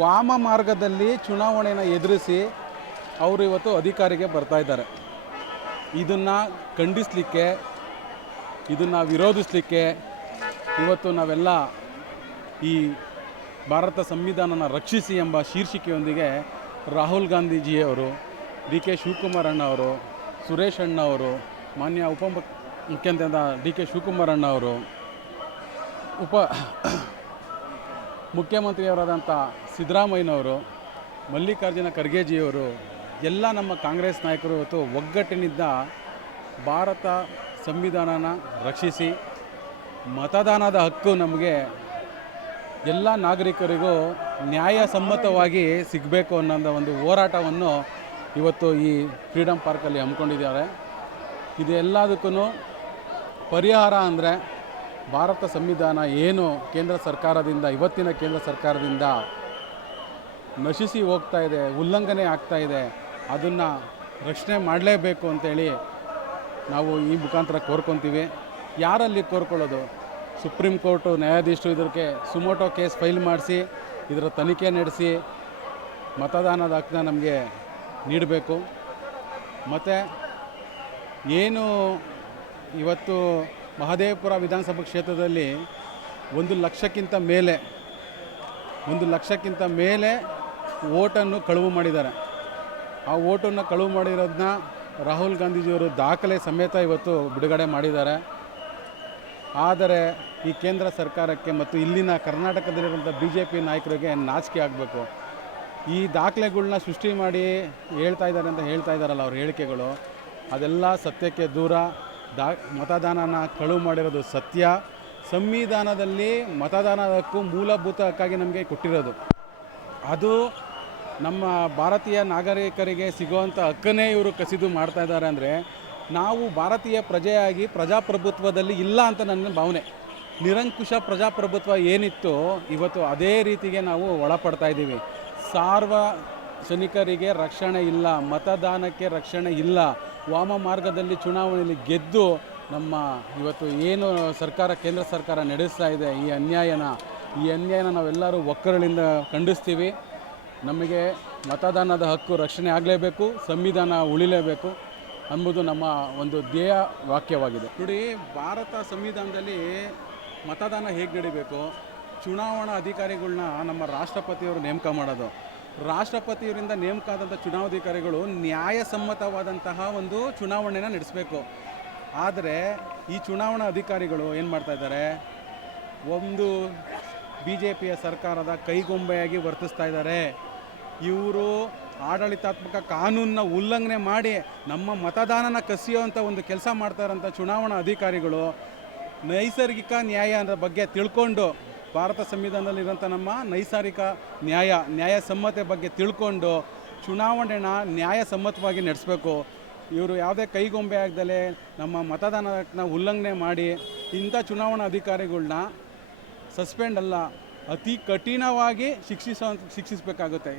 ವಾಮ ಮಾರ್ಗದಲ್ಲಿ ಚುನಾವಣೆಯನ್ನು ಎದುರಿಸಿ ಅವರು ಇವತ್ತು ಅಧಿಕಾರಿಗೆ ಬರ್ತಾ ಇದ್ದಾರೆ. ಇದನ್ನು ಖಂಡಿಸಲಿಕ್ಕೆ, ಇದನ್ನು ವಿರೋಧಿಸಲಿಕ್ಕೆ ಇವತ್ತು ನಾವೆಲ್ಲ ಈ ಭಾರತ ಸಂವಿಧಾನನ ರಕ್ಷಿಸಿ ಎಂಬ ಶೀರ್ಷಿಕೆಯೊಂದಿಗೆ ರಾಹುಲ್ ಗಾಂಧೀಜಿಯವರು, ಡಿ ಕೆ ಶಿವಕುಮಾರ್ ಅಣ್ಣ ಅವರು ಸುರೇಶ್ ಅಣ್ಣ ಅವರು ಮಾನ್ಯ ಉಪಮುಖ್ಯ ಮುಖ್ಯಮಂತ್ರಿ ಡಿ ಕೆ ಶಿವಕುಮಾರ್ ಅಣ್ಣ ಅವರು, ಉಪ ಮುಖ್ಯಮಂತ್ರಿಯವರಾದಂಥ ಸಿದ್ದರಾಮಯ್ಯನವರು, ಮಲ್ಲಿಕಾರ್ಜುನ ಖರ್ಗೆಜಿಯವರು, ಎಲ್ಲ ನಮ್ಮ ಕಾಂಗ್ರೆಸ್ ನಾಯಕರು ಇವತ್ತು ಒಗ್ಗಟ್ಟಿನಿಂದ ಭಾರತ ಸಂವಿಧಾನನ ರಕ್ಷಿಸಿ, ಮತದಾನದ ಹಕ್ಕು ನಮಗೆ ಎಲ್ಲ ನಾಗರಿಕರಿಗೂ ನ್ಯಾಯಸಮ್ಮತವಾಗಿ ಸಿಗಬೇಕು ಅನ್ನೋ ಒಂದು ಹೋರಾಟವನ್ನು ಇವತ್ತು ಈ ಫ್ರೀಡಮ್ ಪಾರ್ಕಲ್ಲಿ ಹಮ್ಮಿಕೊಂಡಿದ್ದಾರೆ. ಇದು ಎಲ್ಲದಕ್ಕೂ ಪರಿಹಾರ ಅಂದರೆ ಭಾರತ ಸಂವಿಧಾನ ಏನು ಕೇಂದ್ರ ಸರ್ಕಾರದಿಂದ, ಇವತ್ತಿನ ಕೇಂದ್ರ ಸರ್ಕಾರದಿಂದ ನಶಿಸಿ ಹೋಗ್ತಾ ಇದೆ, ಉಲ್ಲಂಘನೆ ಆಗ್ತಾ ಇದೆ, ಅದನ್ನು ರಕ್ಷಣೆ ಮಾಡಲೇಬೇಕು ಅಂತೇಳಿ ನಾವು ಈ ಮುಖಾಂತರ ಕೋರ್ಕೊತೀವಿ. ಯಾರಲ್ಲಿ ಕೋರ್ಕೊಳ್ಳೋದು? ಸುಪ್ರೀಂ ಕೋರ್ಟು, ನ್ಯಾಯಾಧೀಶರು ಇದಕ್ಕೆ ಸುಮೋಟೋ ಕೇಸ್ ಫೈಲ್ ಮಾಡಿಸಿ, ಇದರ ತನಿಖೆ ನಡೆಸಿ ಮತದಾನದ ಹಕ್ಕನ್ನ ನಮಗೆ ನೀಡಬೇಕು. ಮತ್ತು ಏನು ಇವತ್ತು ಮಹದೇವಪುರ ವಿಧಾನಸಭಾ ಕ್ಷೇತ್ರದಲ್ಲಿ ಒಂದು ಲಕ್ಷಕ್ಕಿಂತ ಮೇಲೆ, ಒಂದು ಲಕ್ಷಕ್ಕಿಂತ ಮೇಲೆ ಓಟನ್ನು ಕಳುವು ಮಾಡಿದ್ದಾರೆ. ಆ ಓಟನ್ನು ಕಳುವು ಮಾಡಿರೋದನ್ನ ರಾಹುಲ್ ಗಾಂಧೀಜಿಯವರು ದಾಖಲೆ ಸಮೇತ ಇವತ್ತು ಬಿಡುಗಡೆ ಮಾಡಿದ್ದಾರೆ. ಆದರೆ ಈ ಕೇಂದ್ರ ಸರ್ಕಾರಕ್ಕೆ ಮತ್ತು ಇಲ್ಲಿನ ಕರ್ನಾಟಕದಲ್ಲಿರುವಂಥ ಬಿ ಜೆ ಪಿ ನಾಯಕರಿಗೆ ನಾಚಿಕೆ ಆಗಬೇಕು. ಈ ದಾಖಲೆಗಳನ್ನ ಸೃಷ್ಟಿ ಮಾಡಿ ಹೇಳ್ತಾ ಇದ್ದಾರೆ ಅಂತ ಹೇಳ್ತಾ ಇದ್ದಾರಲ್ಲ ಅವ್ರ ಹೇಳಿಕೆಗಳು. ಅದೆಲ್ಲ ಸತ್ಯಕ್ಕೆ ದೂರ. ದಾ ಮತದಾನನ ಕಳುವು ಮಾಡಿರೋದು ಸತ್ಯ. ಸಂವಿಧಾನದಲ್ಲಿ ಮತದಾನದ ಹಕ್ಕು ಮೂಲಭೂತ ಹಕ್ಕಾಗಿ ನಮಗೆ ಕೊಟ್ಟಿರೋದು. ಅದು ನಮ್ಮ ಭಾರತೀಯ ನಾಗರಿಕರಿಗೆ ಸಿಗುವಂಥ ಹಕ್ಕನ್ನೇ ಇವರು ಕಸಿದು ಮಾಡ್ತಾ ಇದ್ದಾರೆ ಅಂದರೆ, ನಾವು ಭಾರತೀಯ ಪ್ರಜೆಯಾಗಿ ಪ್ರಜಾಪ್ರಭುತ್ವದಲ್ಲಿ ಇಲ್ಲ ಅಂತ ನನ್ನ ಭಾವನೆ. ನಿರಂಕುಶ ಪ್ರಜಾಪ್ರಭುತ್ವ ಏನಿತ್ತು ಇವತ್ತು ಅದೇ ರೀತಿಗೆ ನಾವು ಒಳಪಡ್ತಾ ಇದ್ದೀವಿ. ಸಾರ್ವಜನಿಕರಿಗೆ ರಕ್ಷಣೆ ಇಲ್ಲ, ಮತದಾನಕ್ಕೆ ರಕ್ಷಣೆ ಇಲ್ಲ ವಾಮ ಮಾರ್ಗದಲ್ಲಿ ಚುನಾವಣೆಯಲ್ಲಿ ಗೆದ್ದು ನಮ್ಮ ಇವತ್ತು ಏನು ಸರ್ಕಾರ, ಕೇಂದ್ರ ಸರ್ಕಾರ ನಡೆಸ್ತಾ ಇದೆ, ಈ ಅನ್ಯಾಯನ ಈ ಅನ್ಯಾಯನ ನಾವೆಲ್ಲರೂ ಒಕ್ಕರಳಿಂದ ಖಂಡಿಸ್ತೀವಿ. ನಮಗೆ ಮತದಾನದ ಹಕ್ಕು ರಕ್ಷಣೆ ಆಗಲೇಬೇಕು, ಸಂವಿಧಾನ ಉಳಿಲೇಬೇಕು ಎಂಬುದು ನಮ್ಮ ಒಂದು ಧ್ಯೇಯ ವಾಕ್ಯವಾಗಿದೆ. ನೋಡಿ, ಭಾರತ ಸಂವಿಧಾನದಲ್ಲಿ ಮತದಾನ ಹೇಗೆ ನಡಿಬೇಕು? ಚುನಾವಣಾ ಅಧಿಕಾರಿಗಳನ್ನ ನಮ್ಮ ರಾಷ್ಟ್ರಪತಿಯವರು ನೇಮಕ ಮಾಡೋದು. ರಾಷ್ಟ್ರಪತಿಯವರಿಂದ ನೇಮಕ ಆದಂಥ ಚುನಾವಣಾಧಿಕಾರಿಗಳು ನ್ಯಾಯಸಮ್ಮತವಾದಂತಹ ಒಂದು ಚುನಾವಣೆನ ನಡೆಸಬೇಕು. ಆದರೆ ಈ ಚುನಾವಣಾ ಅಧಿಕಾರಿಗಳು ಏನು ಮಾಡ್ತಾ ಇದ್ದಾರೆ? ಒಂದು ಬಿ ಜೆ ಪಿಯ ಸರ್ಕಾರದ ಕೈಗೊಂಬೆಯಾಗಿ ವರ್ತಿಸ್ತಾ ಇದ್ದಾರೆ. ಇವರು ಆಡಳಿತಾತ್ಮಕ ಕಾನೂನನ್ನ ಉಲ್ಲಂಘನೆ ಮಾಡಿ ನಮ್ಮ ಮತದಾನನ ಕಸಿಯುವಂಥ ಒಂದು ಕೆಲಸ ಮಾಡ್ತಾರಂಥ ಚುನಾವಣಾ ಅಧಿಕಾರಿಗಳು ನೈಸರ್ಗಿಕ ನ್ಯಾಯ ಅನ್ನೋ ಬಗ್ಗೆ ತಿಳ್ಕೊಂಡು ಭಾರತ ಸಂವಿಧಾನದಲ್ಲಿರುವಂಥ ನಮ್ಮ ನೈಸರ್ಗಿಕ ನ್ಯಾಯ ನ್ಯಾಯಸಮ್ಮತೆ ಬಗ್ಗೆ ತಿಳ್ಕೊಂಡು ಚುನಾವಣೆನ ನ್ಯಾಯಸಮ್ಮತವಾಗಿ ನಡೆಸಬೇಕು. ಇವರು ಯಾವುದೇ ಕೈಗೊಂಬೆ ಆಗದಲೇ ನಮ್ಮ ಮತದಾನನ ಉಲ್ಲಂಘನೆ ಮಾಡಿ ಇಂಥ ಚುನಾವಣಾ ಅಧಿಕಾರಿಗಳನ್ನ ಸಸ್ಪೆಂಡ್ ಅಲ್ಲ, ಅತಿ ಕಠಿಣವಾಗಿ ಶಿಕ್ಷಿಸೋ, ಶಿಕ್ಷಿಸಬೇಕಾಗುತ್ತೆ.